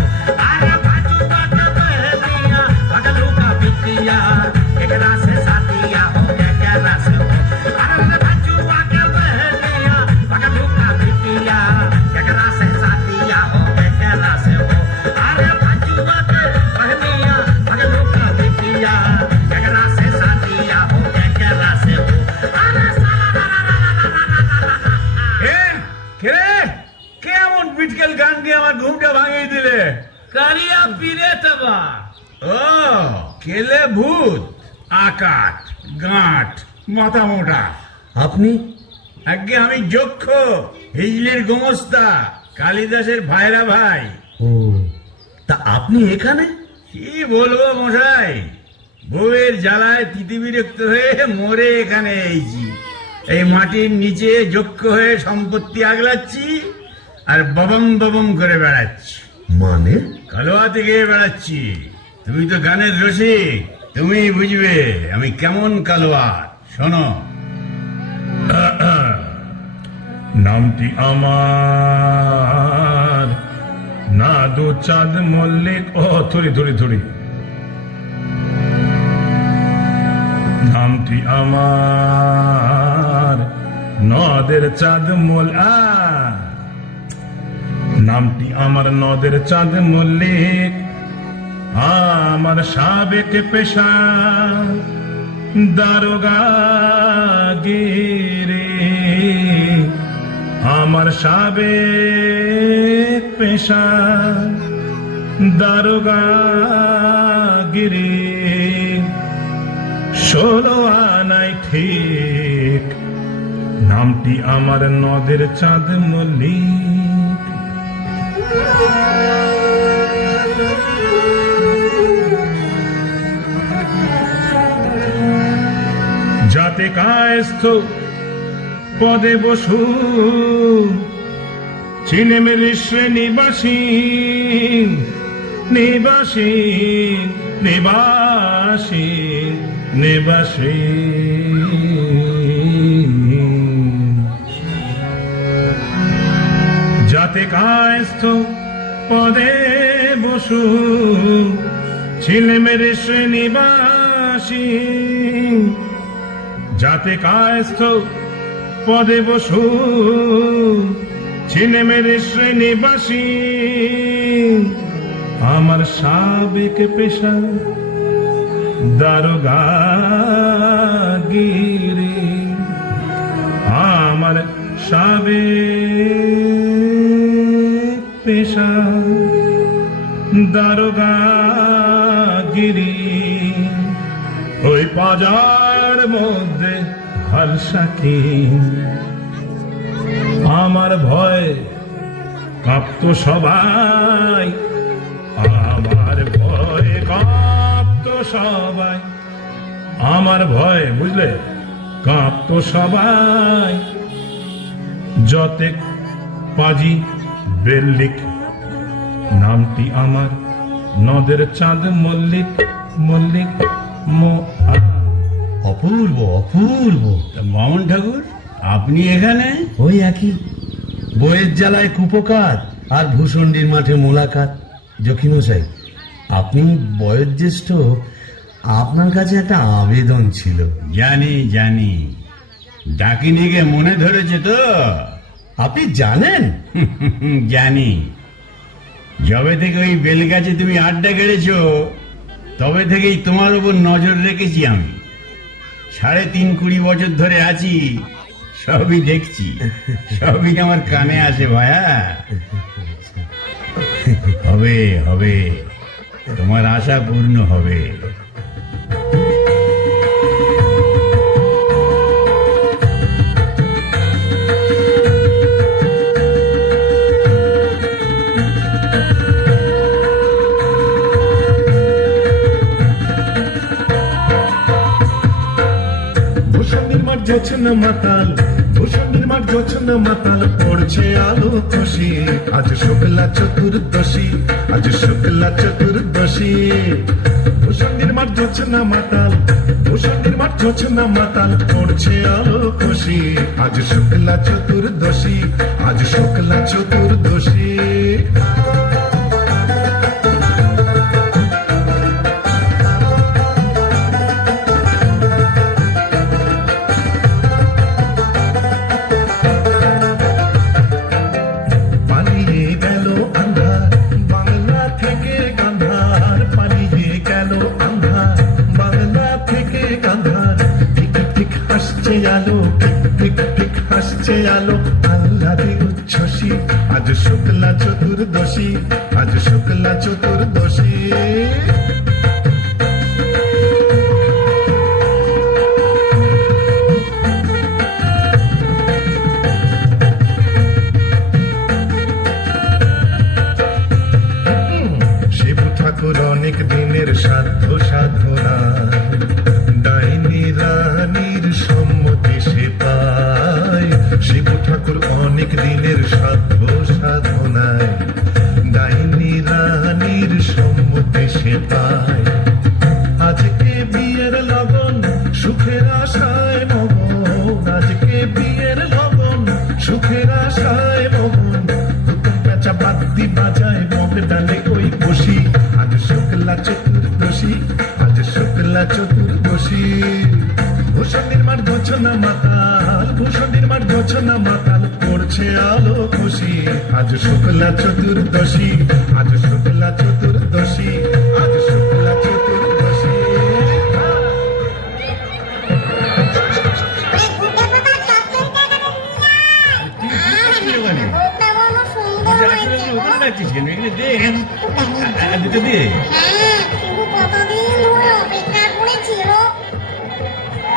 अरे बजुआ के बहनिया भगलू का बिटिया केकरा से साथिया हो केकरा से हो। अरे बजुआ के बहनिया भगलू का बिटिया केकरा से साथिया हो केकरा से हो। अरे बजुआ के बहनिया भगलू का बिटिया केकरा से साथिया हो केकरा से हो। अरे কে কেমন বিটকেল গান দিয়ে আমার ঘুমটা ভাঙিয়ে দিলে? करिया पीरे तबा। ও কেলে ভূত, আকাট গাঁট মাথা মোটা। আপনি? আগে আমি যক্ষ, হিজলির গোমস্তা, কালিদাসের ভাইরা ভাই। ও, তা আপনি এখানে? কি বলবো মশাই, বউয়ের জ্বালায় তিতি বিরক্ত হয়ে মরে এখানে এইছি। এই মাটির নিচে যক্ষ হয়ে সম্পত্তি আগলাচ্ছি আর ববম ববম করে বেড়াচ্ছি। মানে? কালোয়াতে গিয়ে বেড়াচ্ছি। তুমি তো গানের রসিক, তুমি বুঝবে আমি কেমন কালোয়াত। শোনো, নামটি আমার নাদু চাঁদ মল্লিক। ও থুড়ি থুড়ি থুড়ি। নামটি আমার নদের চাঁদ নামটি আমার নদের চাঁদ মল্লিক। আমার সাবেক পেশা দারোগা গিরি। আমার সাবেক পেশা দারোগা গিরি। 16 আনাই ঠিক, নামটি আমার নদের চাঁদ মল্লিক। যাতে কায়স্থ পদে বসু চিনে মেলে শ্রেণীবাসী নিবাসী নিবাসী নিবাসী। যাতে কায়স্থ পদে বসু ছিলে মেরে শ্রেণীবাসী। যাতে কায়স্থ পদে বসু ছিলে মেরে শ্রেণীবাসী। আমার সাবেক পেশা দারোগা গিরি। আমার সাবেক পেশা দারোগা গিরি। ওই বাজার মধ্যে হালসাকি আমার ভয় কাঁপত সবাই। আমার ভয় কাঁপত সবাই। তোমার ভয় বুঝলে কাঁপতো সবাই। যতে পাজি বেল্লিক, নামটি আমার নদের চাঁদ মল্লিক, মল্লিক অপূর্ব অপূর্ব। বামন ঠাকুর আপনি এখানে? ওই একই, বইয়ের জ্বালায় কুপোকাত আর ভূষণ্ডির মাঠে মোলাকাত। যক্ষিমশাই, আপনি বয়োজ্যেষ্ঠ, আপনার কাছে একটা আবেদন ছিল। জানি জানি, ডাকিনিকে মনে ধরেছে তো? আপনি জানেন? জানি। যবে থেকে ওই বেলগাছে তুমি আড্ডা গেড়েছ, তবে থেকেই তোমার উপর নজর রেখেছি আমি। ৩.৫ বছর ধরে আছি, সবই দেখছি, সবই আমার কানে আসে ভায়া। হবে হবে, তোমার আশা পূর্ণ হবে। ভূষণের মাঠ জোছনা মাতাল, ভূষণের মাঠ জোছনা মাতাল, পড়ছে আলো খুশি। আজ শুক্লা চতুর্দশী, আজ শুক্লা চতুর্দশী। ভূষণের মাঠ জোছনা মাতাল, ভূষণের মাঠ জোছনা মাতাল, পড়ছে আলো খুশি। আজ শুক্লা চতুর্দশী, আজ শুক্লা চতুর্দশী। পালিয়ে গেল আন্ধার বাংলা থেকে গান্ধার, পালিয়ে গেল আন্ধার বাংলা থেকে গান্ধার। ঠিক ঠিক হাসছে আলো, ঠিক ঠিক হাসছে আলো, আহ্লাদে উচ্ছ্বসী। আজ শুক্লা চতুর্দশী, আজ শুক্লা চতুর্দশী। শিব ঠাকুর অনেক দিনের সাধ্য সাধনা, ডাইনি রানীর সম্মতি সে পায়। শিব ঠাকুর অনেক দিনের সাধ্য সাধনায়, ডাইনি রানীর সম্মতি সে পায়। আজকে বিয়ের লগন সুখের আশায় মগন, আজকে বিয়ের লগন সুখের আশায় মগন। পেঁচা বাদ্যি বাজায় বক ডালে ওই বসি। আজ শুক্লা চতুর্দশী, আজ শুক্লা চতুর্দশী। ভূষণের মাঠ গছনা মাতাল, ভূষণের মাঠ গছনা মাতাল, পড়ছে আলো খুশি। আজ শুক্লা চতুর্দশী, আজ শুক্লা চতুর্দশী, আজ শুক্লা চতুর্দশী।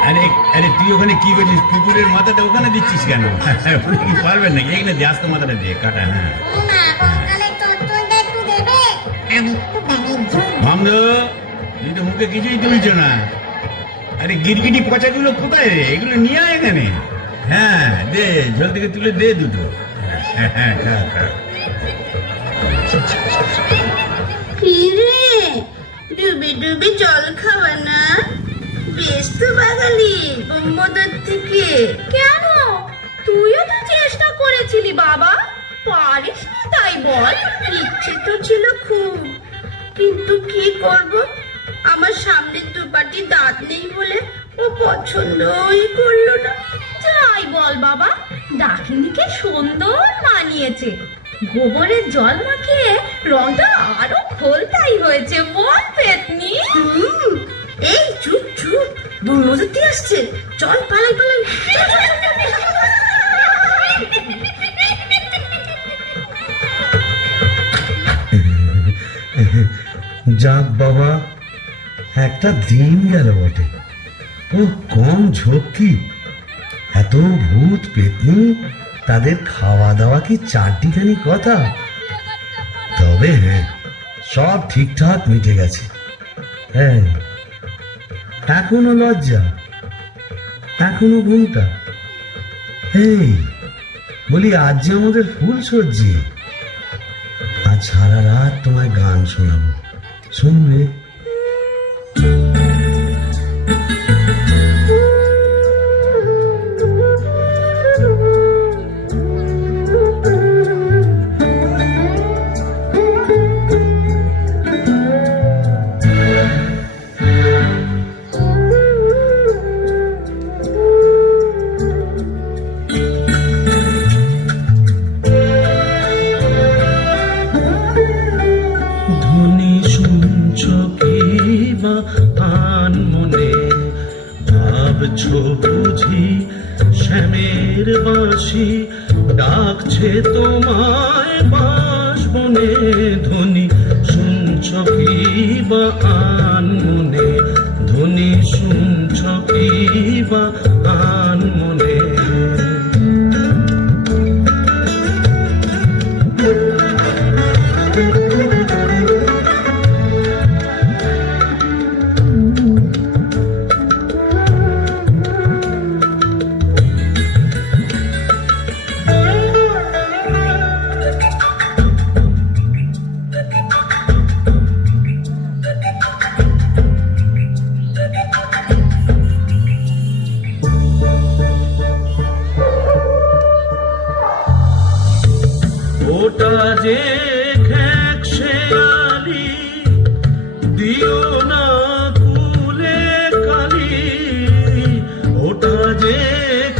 আরে আরে তুই ওখানে কি করছিস? কুকুরের মাথাটা ওখানে দিচ্ছিস কেন? ওখানে কি পারবেন নাকি? এখানে দিয়ে আস্তে মাথাটা দিয়ে কাটা। হ্যাঁ মামদ, তুই তো মুখে কিছুই তুলছ না। আরে গিরগিটি পচাগুলো কোথায় রে? এগুলো নিয়ে আয় এখানে। হ্যাঁ দে, ঝোল থেকে তুলে দে দুটো। হ্যাঁ হ্যাঁ, খা খা। কি রে, ডুবে ডুবে জল খাওয়া না? বেশ তো বাঙালি বোম্বদার থেকে। কেন? তুইও তো চেষ্টা করেছিলি বাবা, পারিস না তাই বল? ইচ্ছে তো ছিল খুব, কিন্তু কি করব, আমার সামনে দুপাটি দাঁত নেই বলে ও পছন্দই করলো না। যাই বল বাবা, ডাকিনিকে সুন্দর মানিয়েছে। গোবরের জল মাখিয়ে রংটা আরো খোলতাই হয়েছে, বল পেতনি? এই চুপ চুপ, বোমবদতি আসছে, চল পালাই পালাই। যাক বাবা, একটা দিন গেল বটে। ও কম ঝক্কি, এত ভূত পেতনি, তাদের খাওয়া দাওয়া কি চারটিখানি কথা? তবে হ্যাঁ, সব ঠিকঠাক মিটে গেছে। হ্যাঁ এখনো লজ্জা, এখনো ঘুমটা। এই বলি, আজ যে আমাদের ফুল সজ্জি, আজ সারা রাত তোমায় গান শোনাবো, শুনবে? ধ্বনি শুনছ কি বা আন মনে, ভাবছো বুঝি শ্যামের বাঁশি ডাকছে তোমায় বাঁশবনে। ধ্বনি শুনছ কি বা আন মনে, ধ্বনি শুনছ কি বা আন মনে। ওটা যে খেক শেয়ালি, দিও না কুলে কালি। ওটা যে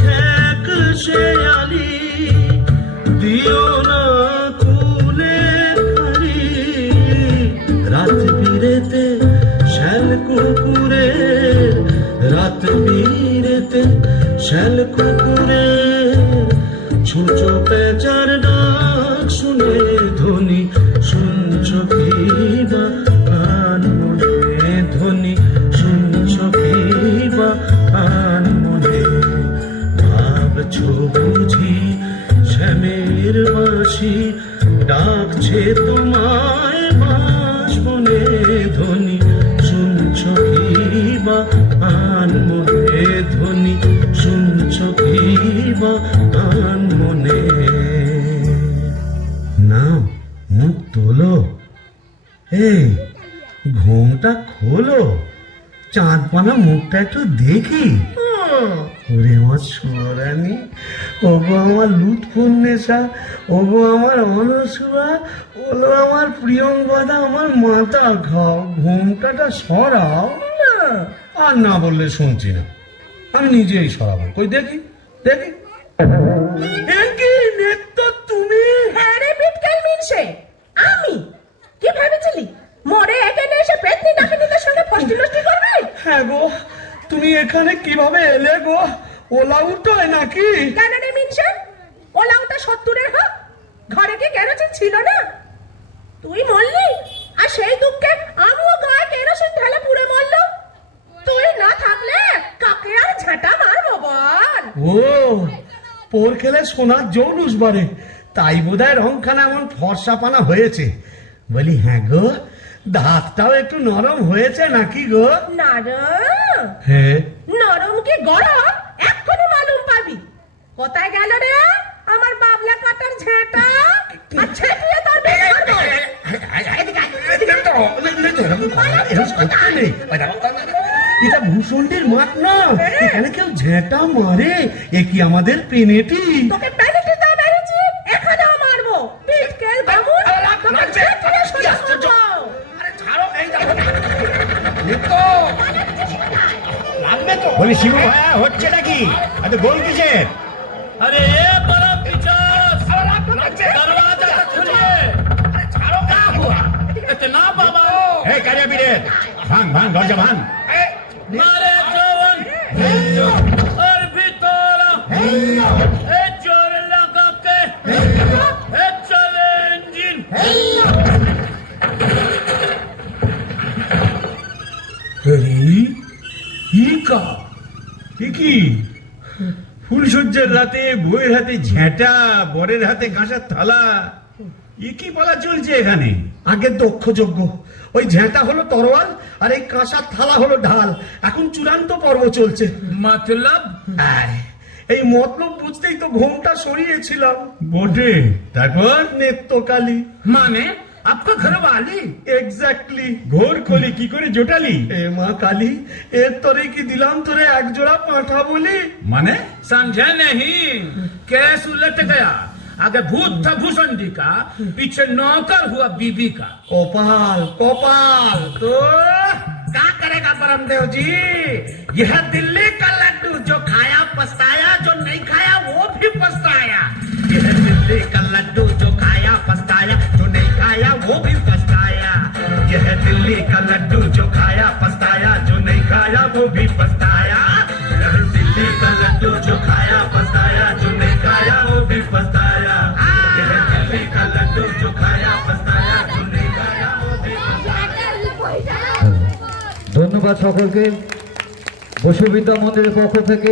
খেক শেয়ালি, দিও না কুলে কালি। রাত বিরেতে শ্যাল কুকুরে, রাত বিরেতে শ্যাল কুকুরে ছুঁচো পেঁচার ডাক শুনে। ধ্বনি শুনছ কি বা আন মনে, ধ্বনি শুনছ কি বা আন মনে। ভাবছো বুঝি শ্যামের বাঁশি ডাকছে তোমায় বাঁশবনে। ধ্বনি শুনছ কি বা আন মনে, ধ্বনি শুনছ কি বা আন মনে। না, মুখ তোলো, এই ঘুমটা খোলো, চাঁদপানা মুখটা একটু দেখি। ওরে আমার সোনারানী, ওগো আমার লুৎফুন্নেসা, ওগো আমার অনসুয়া, ওলো আমার প্রিয়ঙ্গদা, আমার মাথা খাও, ঘুমটাটা সরাও। আর না বললে শুনছি না, আমি নিজেই সরাবো। কই দেখি দেখি। কি নেত্য তুমি? হ্যাঁ রে বিটকেল মিনসে, আমি কি ভেবেছিলি মরে এখানে এসে পেতনি ডাকিনীদের সঙ্গে ফষ্টি নষ্টি করবে? হ্যাঁ গো, তুমি এখানে কিভাবে এলে গো? ওলা উঠোয় নাকি? কেন রে মিনসে, ওলাউটা 70-এর হোক, ঘরে কি কেরোসিন ছিল না? তুই মরলি, আর সেই দুঃখে আমিও গায়ে কেরোসিন ঢেলে পুড়ে মরলো। তুই না থাকলে কাকে আর ঝাঁটা মারবো বল? ও, পোর খেলে সোনার জৌলুস বাড়ে, তাই বোধহয় রংখানা এমন ফর্সাপানা হয়েছে। বলি হ্যাঁ গো, দাঁতটাও একটু নরম হয়েছে নাকি গো? নরম? হ্যাঁ। নরম কি গরম এক্ষুনি মালুম পাবি। কোথায় গেল রে আমার বাবলা কাটার ঝেঁটা? আর ছেটিয়ে তোর বেশ করবো। এটা ভূষণটির মাঠ না, এখানে কেউ ঝেঁটা মারে? এ কি আমাদের পেনেটি? তোকে পেনেটি দাও মেরেছি, এখানেও মারবো। বিটকেল বামুন, তোকে ছেটিয়ে সোজা করবো। বলি শিবু ভাইয়া হচ্ছে নাকি? আরে গোল কিসের? अरे ये बड़ा पिचास, दरवाजा तो खोलिए। क्या हुआ इतना बाबा? এই কারিয়া বিরে ভাঙ ভাঙ দরজা ভাঙ। मारे जवान और भीतरा ए जोर लगा के ए चले इंजन। কি ফুলসজ্জার রাতে বউয়ের হাতে ঝেঁটা, বরের হাতে কাঁসার থালা, কি বলা চলছে এখানে? আগে দক্ষ যজ্ঞ, ওই ঝেঁটা হলো তরোয়াল আর এই কাঁসার থালা হলো ঢাল। এখন চূড়ান্ত পর্ব চলছে। मतलब আয়, এই মতলব বুঝতেই তো ঘোমটা সরিয়েছিলাম। বটে, তারপর? নেত্রকালী। माने आपका घर वाली? এক্স্যাক্টলি। ঘোর কলি কি করে জোটালি? এ মা কালী, এর তোরে কি দিলাম তোরে এক জোড়া পাঁঠা বলি। মানে? समझा नहीं? केस उलट गया। आगे भूत था भूषणी का, पीछे नौकर हुआ बीबी का। কপাল কপাল। तो क्या करेगा परमदेव जी? यह दिल्ली का लड्डू जो खाया पछताया, जो नहीं खाया वो भी पछताया। यह दिल्ली का लड्डू जो खाया पछताया, जो नहीं खाया वो भी पछताया। यह दिल्ली का लड्डू जो खाया पछताया, जो नहीं खाया वो भी पछताया। यह दिल्ली का लड्डू जो खाया पछताया, जो नहीं खाया वो भी पछताया। यह दिल्ली का लड्डू जो खाया पछताया, जो नहीं खाया वो भी पछताया। ধন্যবাদ সকলকে। বসুবিদ্যা মন্দিরের পক্ষ থেকে